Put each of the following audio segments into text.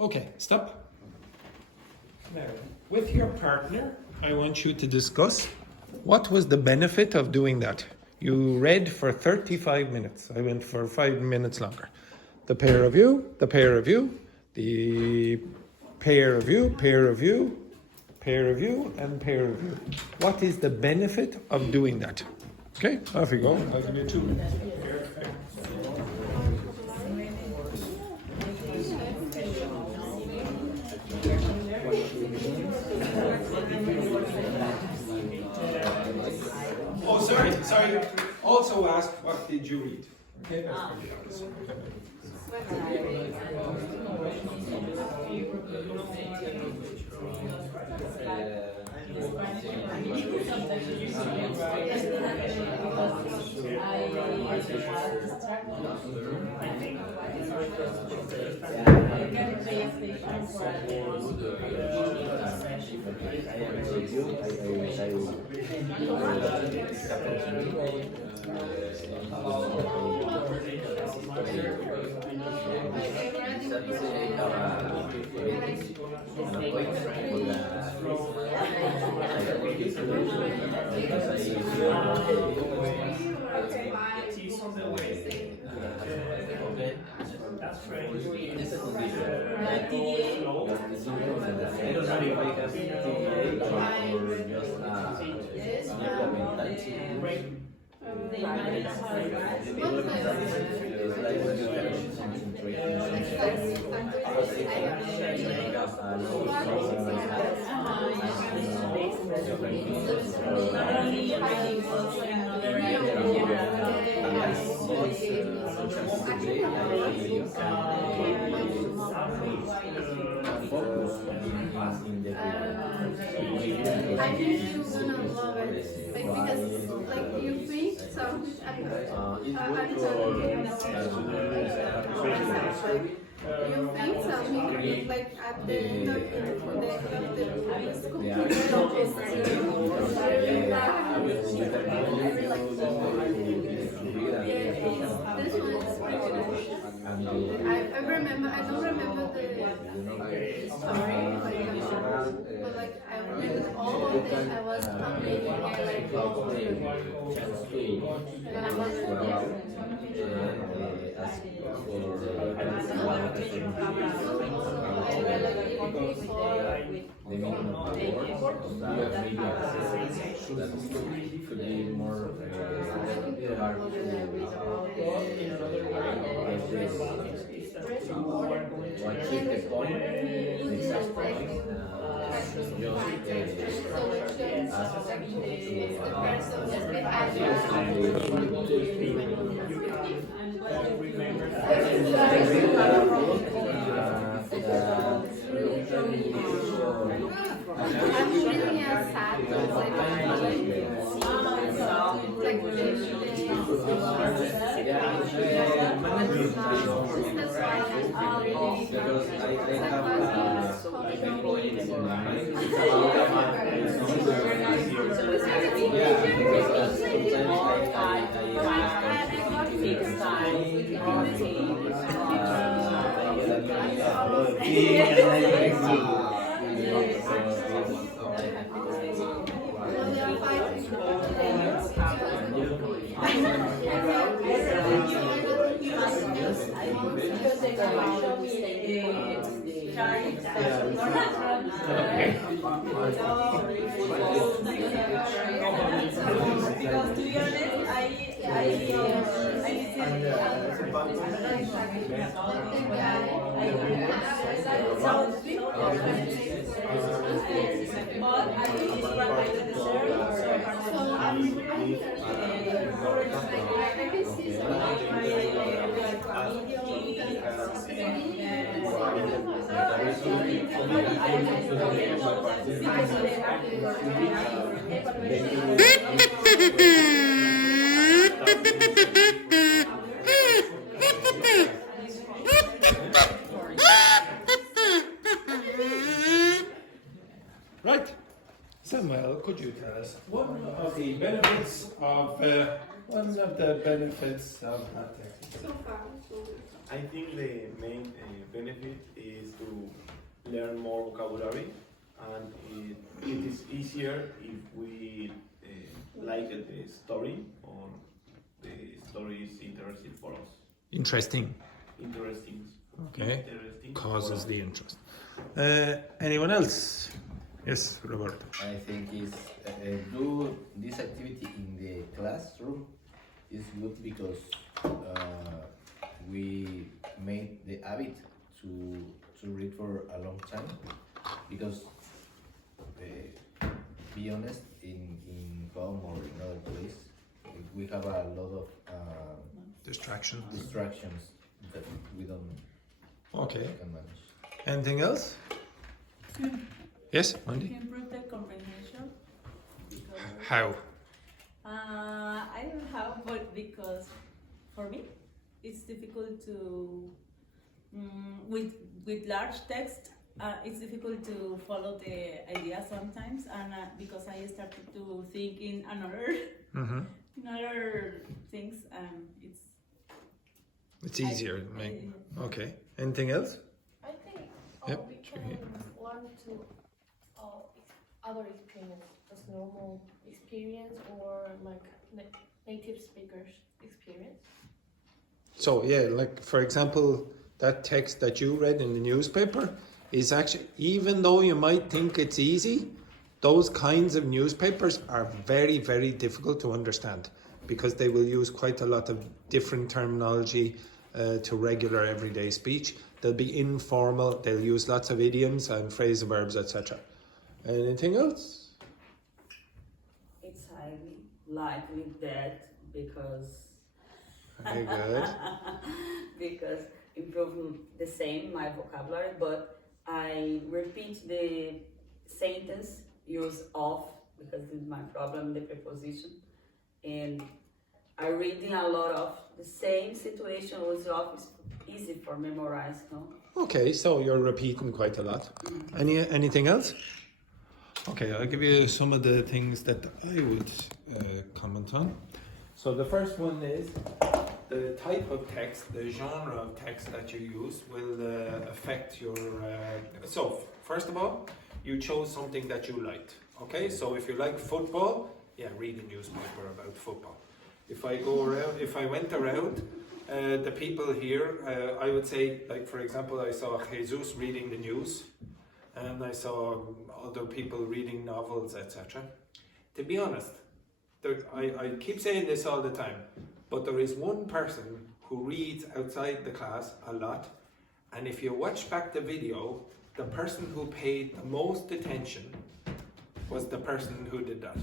Okay, stop. Now, with your partner, I want you to discuss what was the benefit of doing that. You read for 35 minutes. I went for 5 minutes longer. The pair of you, the pair of you, the pair of you, pair of you, pair of you, and pair of you. What is the benefit of doing that? Okay, off you go. I'll give you 2 minutes. Oh, sorry. Also ask, what did you read? Okay, that's pretty honest. I think you're gonna love it, because you think something. You think something at the end of the it's completely opposite. This one is I don't remember the story, but I read all of it. I was amazed. And I was I'm really sad because Right. Samuel, could you tell us one of the benefits of that technique? so far. I think the main benefit is to learn more vocabulary, and it is easier if we like the story, or the story is interesting for us. Interesting. Interesting. Okay. Interesting Causes for the us. interest. Anyone else? Yes, Roberto. I think is do this activity in the classroom is good because we made the habit to read for a long time. Because be honest, in home or in other place, we have a lot of Distraction. distractions that we don't Okay. can manage. Anything else? Yes, Wendy? Improve the comprehension. Because, How? I don't know how, but because for me, it's difficult to with large text. It's difficult to follow the idea sometimes, and because I started to think in Mm-hmm. other things, It's easier. Okay. Anything else? I think Yep, we sure, can yeah. learn to other experience, just normal experience or like native speakers experience. So yeah, like for example, that text that you read in the newspaper is actually, even though you might think it's easy, those kinds of newspapers are very, very difficult to understand because they will use quite a lot of different terminology to regular everyday speech. They'll be informal, they'll use lots of idioms and phrasal verbs, etc. Anything else? It's highly likely that because Very good. because improving the same my vocabulary, but I repeat the sentence use of because this is my problem, the preposition, and I reading a lot of the same situation with of is easy for memorize, no? Okay, so you're repeating quite a lot. Anything else? Okay, I'll give you some of the things that I would comment on. So the first one is the type of text, the genre of text that you use will affect your... So, first of all, you chose something that you liked. Okay, so if you like football, yeah, read a newspaper about football. If I went around, the people here, I would say, like for example, I saw Jesus reading the news, and I saw other people reading novels, etc. To be honest, I keep saying this all the time, but there is one person who reads outside the class a lot, and if you watch back the video, the person who paid the most attention was the person who did that.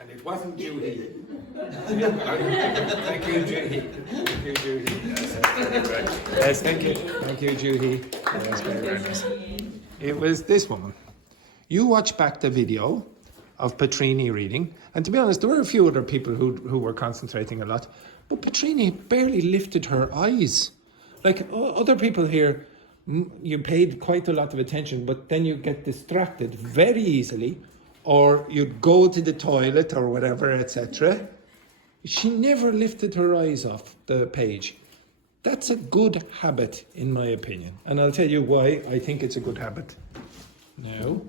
And it wasn't Judy. Thank you, Judy. Thank you, Judy. Yes, thank you. Thank you, Judy. Yes, very nice. It was this woman. You watch back the video of Petrini reading, and to be honest, there were a few other people who were concentrating a lot, but Petrini barely lifted her eyes. Like other people here, you paid quite a lot of attention, but then you get distracted very easily, or you'd go to the toilet or whatever, etc. She never lifted her eyes off the page. That's a good habit, in my opinion. And I'll tell you why I think it's a good habit. Now,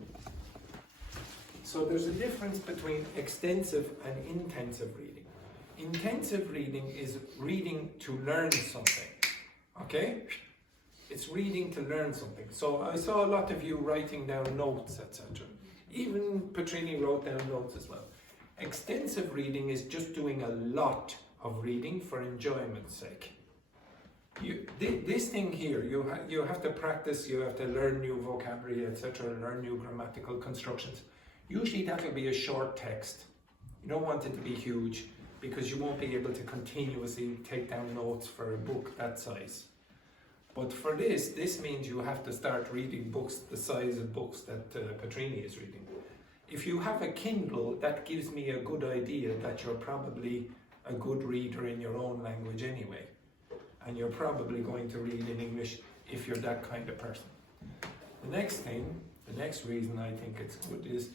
so there's a difference between extensive and intensive reading. Intensive reading is reading to learn something, okay? It's reading to learn something. So I saw a lot of you writing down notes, etc. Even Petrini wrote down notes as well. Extensive reading is just doing a lot of reading for enjoyment's sake. This thing here, you have to practice, you have to learn new vocabulary, etc., learn new grammatical constructions. Usually that will be a short text. You don't want it to be huge because you won't be able to continuously take down notes for a book that size. But for this means you have to start reading books the size of books that Petrini is reading. If you have a Kindle, that gives me a good idea that you're probably a good reader in your own language anyway. And you're probably going to read in English if you're that kind of person. The next reason I think it's good is,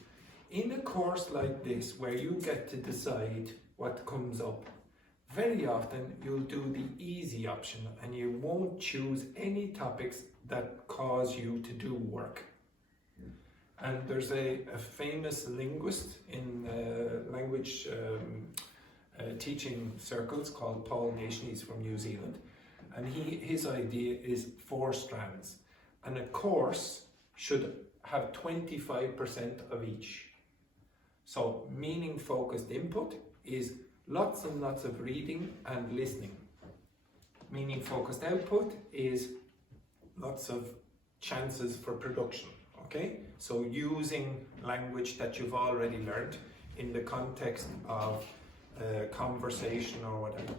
in a course like this, where you get to decide what comes up, very often you'll do the easy option and you won't choose any topics that cause you to do work. And there's a famous linguist in language teaching circles called Paul Nation. He's from New Zealand, and his idea is 4 strands, and a course should have 25% of each. So meaning focused input is lots and lots of reading and listening. Meaning focused output is lots of chances for production. Okay, so using language that you've already learned in the context of conversation or whatever.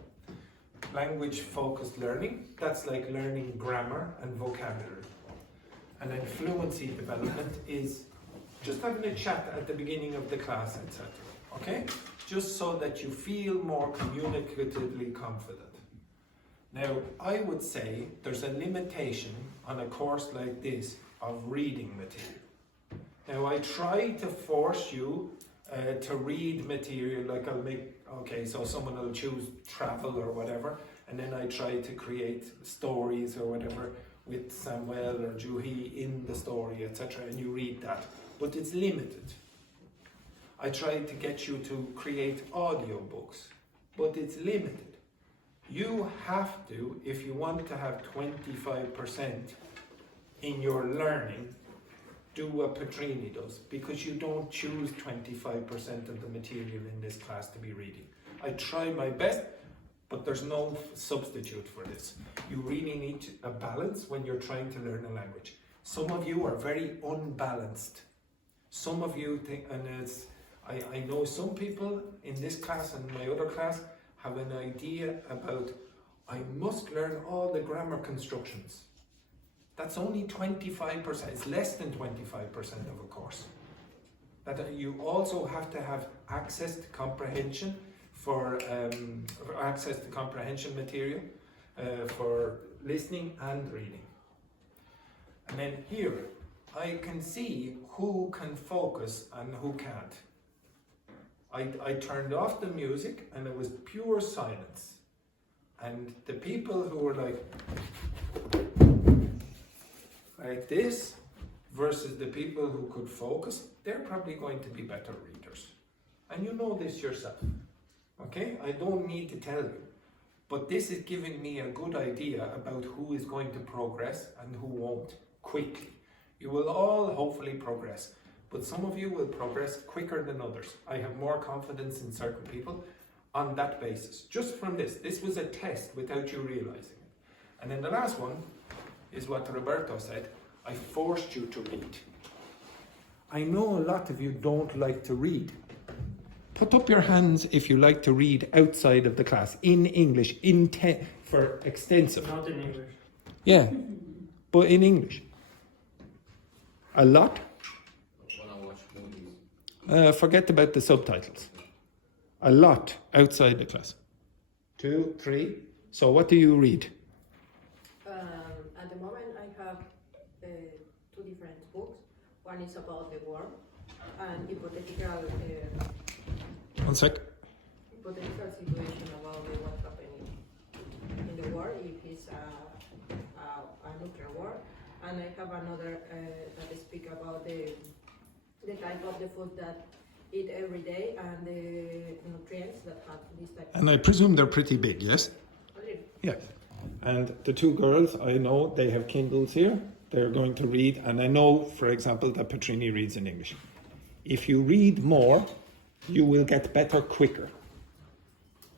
Language focused learning, that's like learning grammar and vocabulary. And then fluency development is just having a chat at the beginning of the class, etc. Okay, just so that you feel more communicatively confident. Now, I would say there's a limitation on a course like this of reading material. Now, I try to force you to read material, like so someone will choose travel or whatever, and then I try to create stories or whatever with Samuel or Juhi in the story, etc., and you read that. But it's limited. I try to get you to create audiobooks, but it's limited. You have to, if you want to have 25% in your learning, do what Petrini does, because you don't choose 25% of the material in this class to be reading. I try my best, but there's no substitute for this. You really need a balance when you're trying to learn a language. Some of you are very unbalanced. Some of you think, and I know some people in this class and my other class have an idea about, I must learn all the grammar constructions. That's only 25%, it's less than 25% of a course. That you also have to have access to comprehension material for listening and reading. And then here, I can see who can focus and who can't. I turned off the music and it was pure silence. And the people who were like this versus the people who could focus, they're probably going to be better readers. And you know this yourself. Okay? I don't need to tell you. But this is giving me a good idea about who is going to progress and who won't quickly. You will all hopefully progress, but some of you will progress quicker than others. I have more confidence in certain people on that basis. Just from this. This was a test without you realizing it. And then the last one is what Roberto said. I forced you to read. I know a lot of you don't like to read. Put up your hands if you like to read outside of the class, in English, for extensive. Not in English. Yeah, but in English. A lot? When I watch movies. Forget about the subtitles. A lot outside the class. 2, 3. So what do you read? At the moment, I have 2 different books. One is about the war and hypothetical situation about what's happening in the war, if it's a nuclear war. And I have another that speak about the type of the food that eat every day and the nutrients that have this type. And I presume they're pretty big, yes? Yeah. And the 2 girls, I know they have Kindles here. They're going to read, and I know, for example, that Petrini reads in English. If you read more, you will get better quicker.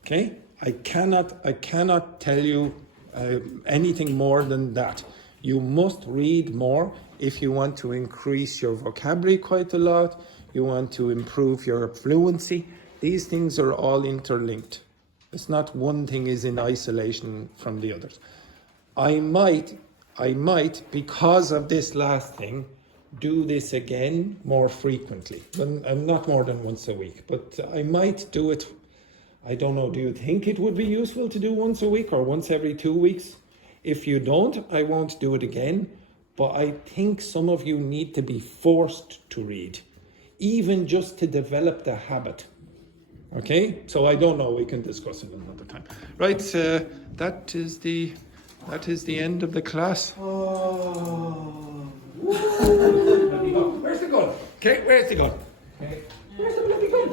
Okay? I cannot tell you anything more than that. You must read more if you want to increase your vocabulary quite a lot, you want to improve your fluency. These things are all interlinked. It's not one thing is in isolation from the others. I might, because of this last thing, do this again more frequently. Not more than once a week, but I might do it. I don't know, do you think it would be useful to do once a week or once every 2 weeks? If you don't, I won't do it again. But I think some of you need to be forced to read, even just to develop the habit. Okay, so I don't know. We can discuss it another time. Right, that is the end of the class. Oh. Where's the gun? Okay, where's the gun? Okay. Where's the bloody gun?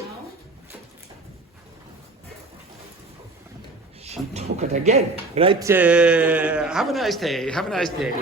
She took it again. Right, have a nice day. Have a nice day.